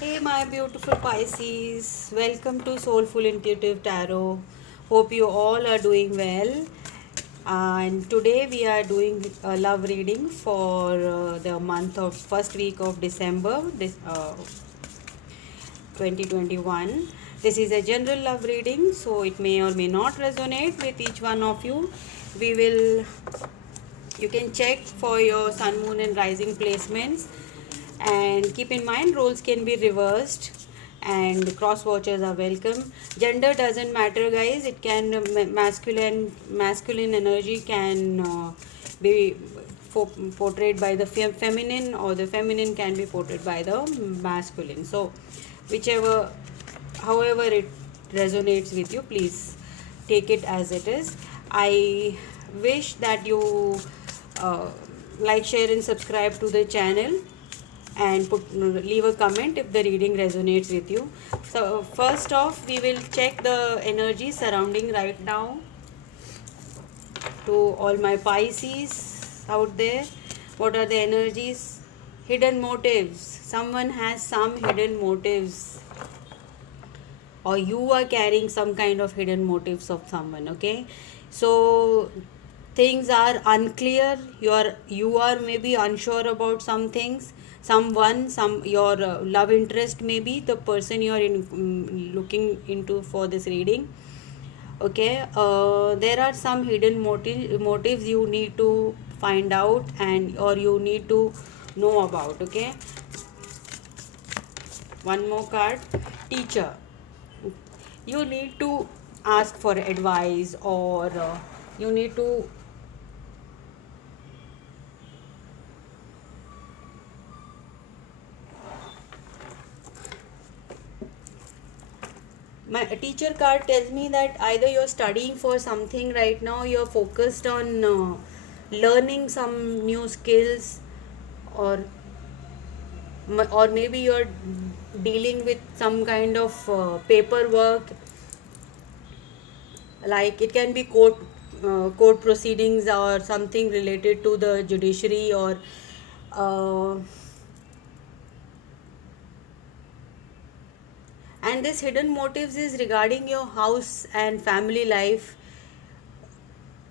Hey, my beautiful Pisces, welcome to Soulful Intuitive Tarot. Hope you all are doing well. And today we are doing a love reading for the month of first week of December 2021. This is a general love reading, so it may or may not resonate with each one of you. We will You can check for your sun, moon, and rising placements, and keep in mind roles can be reversed and cross watchers are welcome. Gender doesn't matter, guys. It can masculine energy can be portrayed by the feminine, or the feminine can be portrayed by the masculine. So whichever, however it resonates with you, please take it as it is. I wish that you uh, like, share, and subscribe to the channel, and leave a comment if the reading resonates with you. So first off, we will check the energy surrounding right now to all my Pisces out there. What are the energies? Hidden motives. Someone has some hidden motives, or you are carrying some kind of hidden motives of someone. Okay, so things are unclear. You are maybe unsure about some things. Someone, some your love interest, maybe the person you are looking into for this reading. Okay, there are some hidden motives you need to find out, and or you need to know about. Okay, one more card. Teacher. You need to ask for advice, or you need to my teacher card tells me that either you're studying for something right now, you're focused on learning some new skills, or or maybe you're dealing with some kind of paperwork, like it can be court proceedings or something related to the judiciary, or uh, and this hidden motives is regarding your house and family life.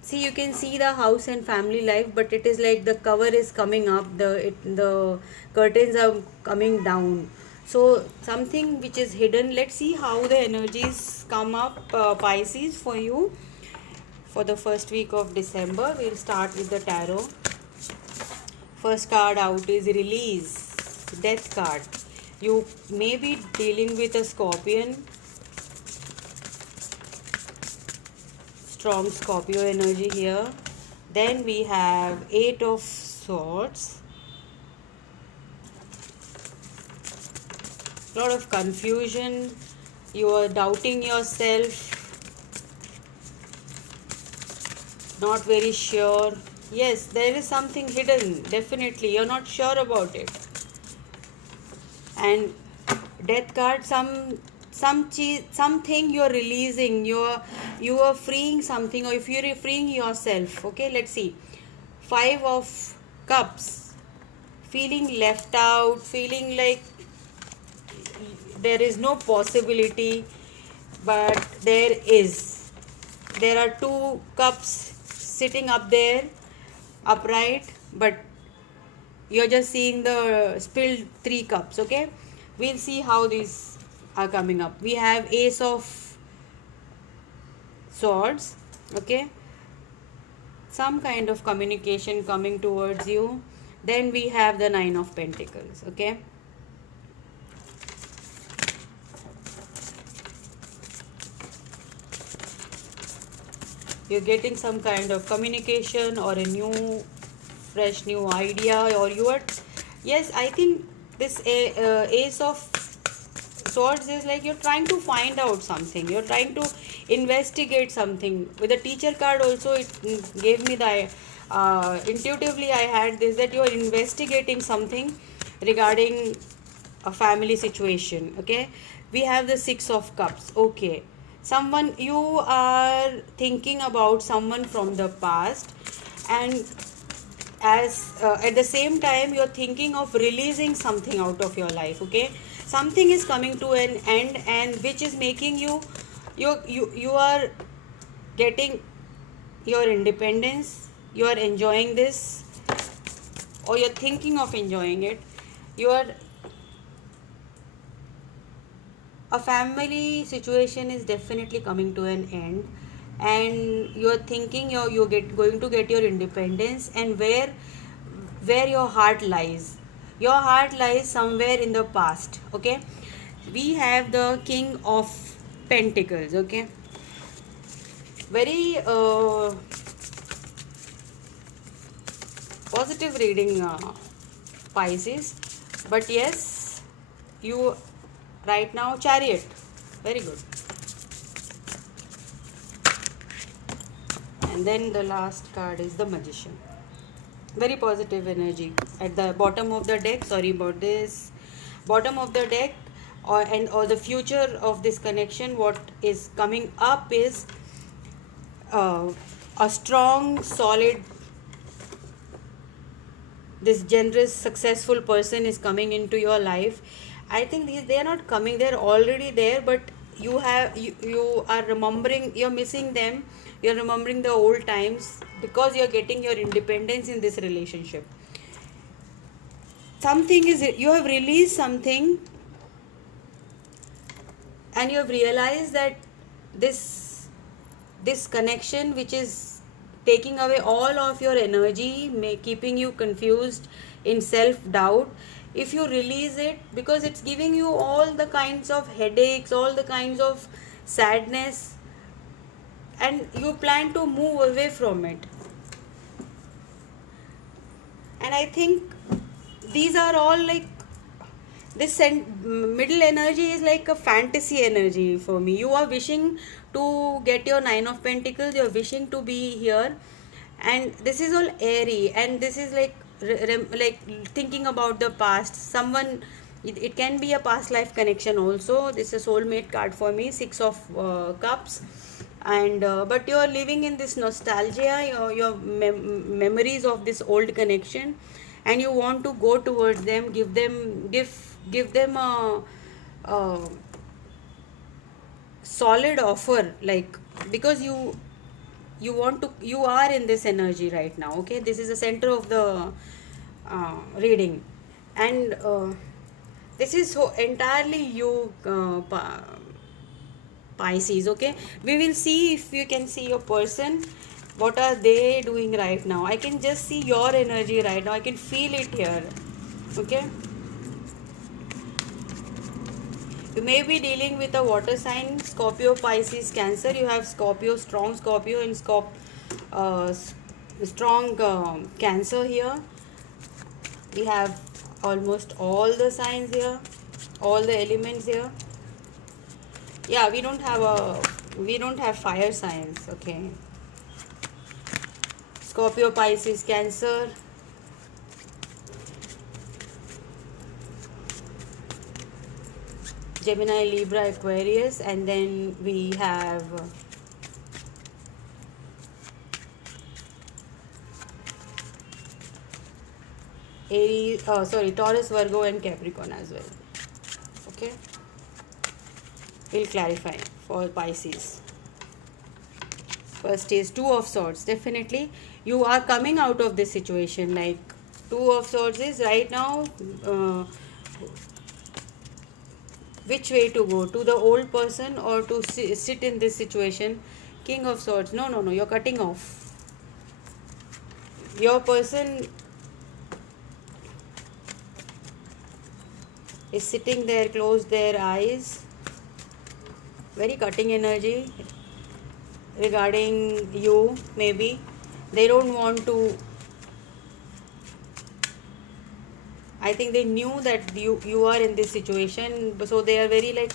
See, you can see the house and family life, but it is like the cover is coming up, the curtains are coming down. So something which is hidden. Let's see how the energies come up, Pisces, for you for the first week of December. We'll start with the tarot. First card out is release, death card. You may be dealing with a scorpion, strong Scorpio energy here. Then we have Eight of Swords, lot of confusion. You are doubting yourself, not very sure. Yes, there is something hidden, definitely. You're not sure about it. And death card, something you're releasing, you are freeing something, or if you're freeing yourself. Okay, let's see. Five of Cups, feeling left out, feeling like there is no possibility, but there are two cups sitting up there upright, but you're just seeing the spilled three cups. Okay, we'll see how these are coming up. We have Ace of Swords. Okay, some kind of communication coming towards you. Then we have the Nine of Pentacles. Okay, you're getting some kind of communication, or a new idea, or you are, yes, I think this Ace of Swords is like you're trying to find out something, you're trying to investigate something. With the teacher card also, it gave me the intuitively I had this, that you're investigating something regarding a family situation. Okay, we have the Six of Cups. Okay, someone, you are thinking about someone from the past, and as at the same time you're thinking of releasing something out of your life. Okay, something is coming to an end, and which is making you you are getting your independence, you are enjoying this, or you're thinking of enjoying it. You are, a family situation is definitely coming to an end, and you're thinking you're going to get your independence. And where your heart lies, your heart lies somewhere in the past. Okay, we have the King of Pentacles. Okay, very positive reading, Pisces. But yes, you right now, Chariot, very good. And then the last card is the Magician, very positive energy at the bottom of the deck. Sorry about this, bottom of the deck. Or the future of this connection, what is coming up is a strong, solid, this generous, successful person is coming into your life. I think they are not coming, they're already there, but you are remembering, you're missing them, you're remembering the old times, because you're getting your independence in this relationship. Something is, you have released something, and you have realized that this connection, which is taking away all of your energy, keeping you confused, in self doubt, if you release it, because it's giving you all the kinds of headaches, all the kinds of sadness, and you plan to move away from it. And I think these are all like, this middle energy is like a fantasy energy for me. You are wishing to get your Nine of Pentacles, you're wishing to be here, and this is all airy, and this is like like thinking about the past. Someone, it can be a past life connection also. This is a soulmate card for me, Six of Cups. And but you're living in this nostalgia, your memories of this old connection, and you want to go towards them, give them a solid offer, like, because you want to, you are in this energy right now. Okay, this is the center of the reading, and this is so entirely you, Pisces. Okay, we will see if you can see your person, what are they doing right now. I can just see your energy right now, I can feel it here. Okay, you may be dealing with a water sign, Scorpio, Pisces, Cancer. You have Scorpio, strong Scorpio, and strong Cancer here. We have almost all the signs here, all the elements here. Yeah, we don't have fire signs. Okay, Scorpio, Pisces, Cancer. Gemini, Libra, Aquarius, and then we have Aries, Taurus, Virgo, and Capricorn as well. Okay, we'll clarify for Pisces. First is Two of Swords. Definitely you are coming out of this situation. Like, Two of Swords is right now, which way to go, to the old person or to sit in this situation. King of Swords, no, you're cutting off. Your person is sitting there, close their eyes, very cutting energy regarding you. Maybe they don't want to, I think they knew that you are in this situation, so they are very like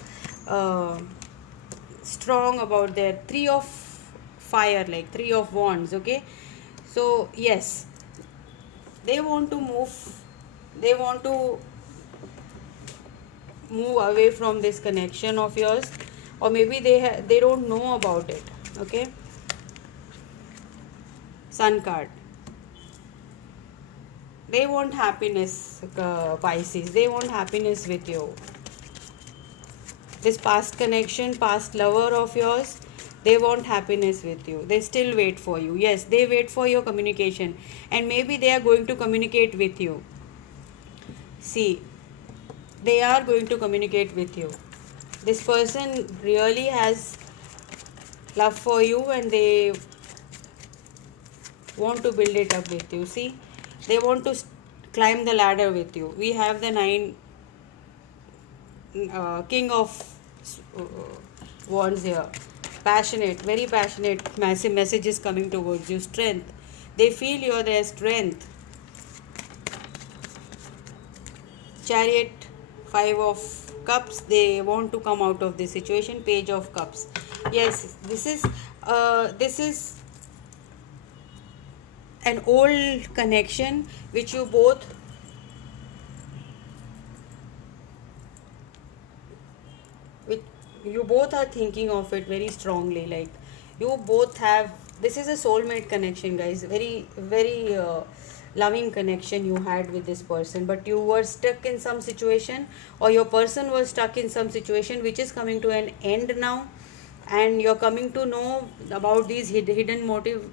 strong about their Three of Fire, like Three of Wands. Okay, so yes, they want to move away from this connection of yours, or maybe they don't know about it. Okay, Sun card. They want happiness, Pisces. They want happiness with you. This past connection, past lover of yours, they want happiness with you. They still wait for you. Yes, they wait for your communication, and maybe they are going to communicate with you. See, they are going to communicate with you. This person really has love for you, and they want to build it up with you. See, they want to climb the ladder with you. We have the king of uh, wands here. Passionate, very passionate, massive messages coming towards you. Strength, they feel you're their strength. Chariot, 5 of cups, they want to come out of this situation. Page of cups, yes, this is an old connection which you both are thinking of it very strongly. Like, you both have, this is a soulmate connection, guys. Very, very loving connection you had with this person, but you were stuck in some situation, or your person was stuck in some situation which is coming to an end now, and you're coming to know about these hidden motives,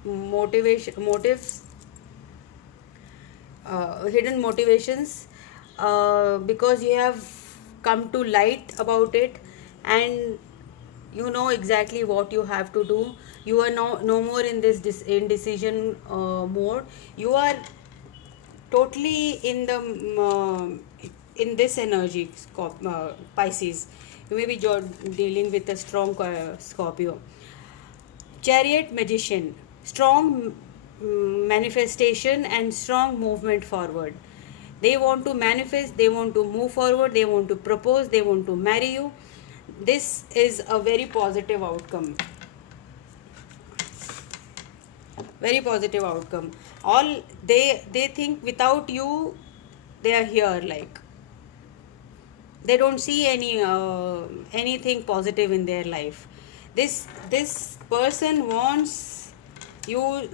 hidden motivations, because you have come to light about it, and you know exactly what you have to do. You are no more in this indecision mode. You are totally in the in this energy, Pisces. You may be dealing with a strong Scorpio. Chariot, magician, strong manifestation and strong movement forward. They want to manifest, they want to move forward, they want to propose, they want to marry you. This is a very positive outcome. Very positive outcome. All they think without you they are here, like they don't see anything positive in their life. This person wants you,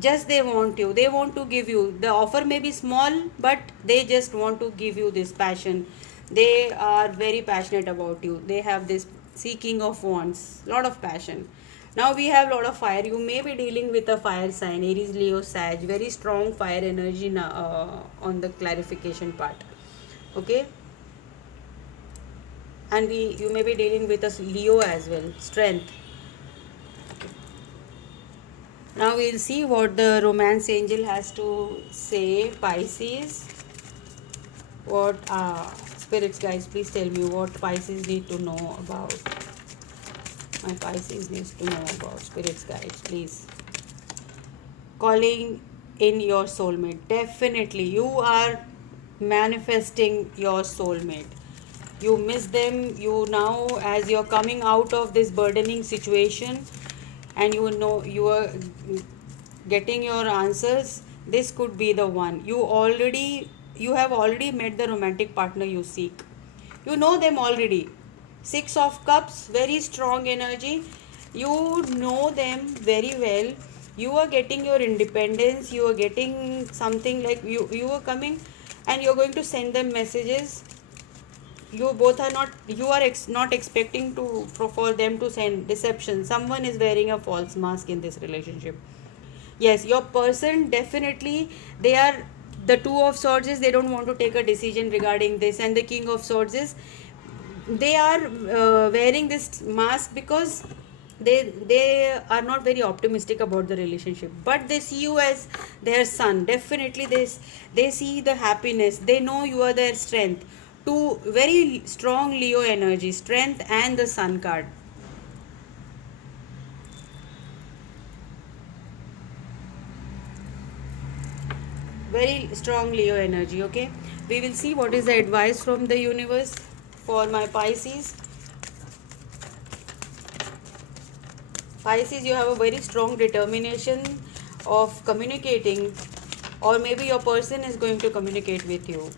just they want you, they want to give you, the offer may be small, but they just want to give you this passion. They are very passionate about you. They have this seeking of wants, lot of passion. Now we have lot of fire. You may be dealing with a fire sign, Aries, Leo, Sag. Very strong fire energy on the clarification part. Okay, and you may be dealing with a Leo as well. Strength. Now we'll see what the romance angel has to say. Pisces. What spirits, guys, please tell me what Pisces need to know about. My Pisces needs to know about. Spirits, guys, please. Calling in your soulmate. Definitely you are manifesting your soulmate. You miss them. You now, as you're coming out of this burdening situation, and you know you are getting your answers, this could be the one. You have already met the romantic partner you seek. You know them already. 6 of cups, very strong energy. You know them very well. You are getting your independence. You are getting something, like you are coming and you're going to send them messages. You both are not, you are not expecting for them to send deception. Someone is wearing a false mask in this relationship. Yes, your person definitely, they are the 2 of swords is they don't want to take a decision regarding this, and the king of swords is they are wearing this mask because they are not very optimistic about the relationship, but they see you as their son. Definitely they see the happiness. They know you are their strength. Two very strong Leo energy, strength and the sun card. Very strong Leo energy. Okay, we will see what is the advice from the universe for my Pisces. Pisces, you have a very strong determination of communicating, or maybe your person is going to communicate with you.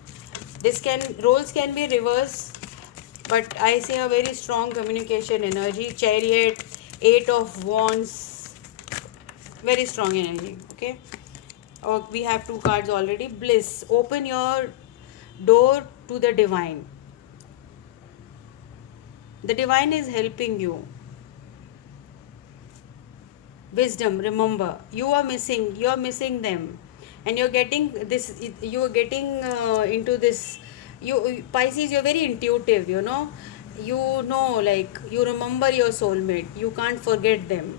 Roles can be reversed, but I see a very strong communication energy. Chariot, 8 of wands, very strong energy. Okay, we have 2 cards already. Bliss, open your door to the divine. The divine is helping you. Wisdom, remember, you are missing them, and you're getting this, you're getting into this. You Pisces, you're very intuitive, like you remember your soulmate, you can't forget them.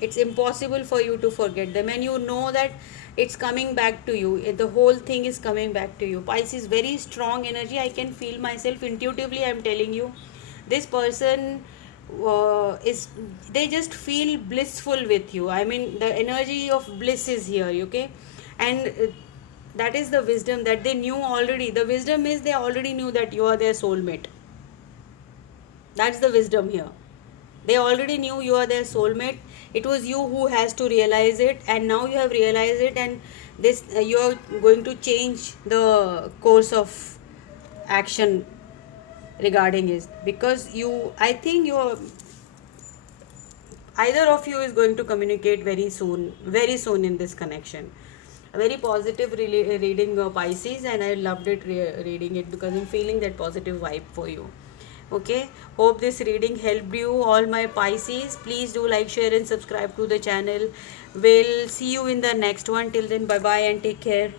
It's impossible for you to forget them, and you know that it's coming back to you. The whole thing is coming back to you. Pisces, very strong energy. I can feel myself intuitively. I'm telling you, this person is, they just feel blissful with you. I mean, the energy of bliss is here, okay? And that is the wisdom that they knew already. The wisdom is they already knew that you are their soulmate. That's the wisdom here. They already knew you are their soulmate. It was you who has to realize it, and now you have realized it, and this you are going to change the course of action regarding it, because I think either of you is going to communicate very soon in this connection. A very positive reading of Pisces, and I loved it reading it, because I'm feeling that positive vibe for you. Okay, hope this reading helped you, all my Pisces. Please do like, share and subscribe to the channel. We'll see you in the next one. Till then, bye bye and take care.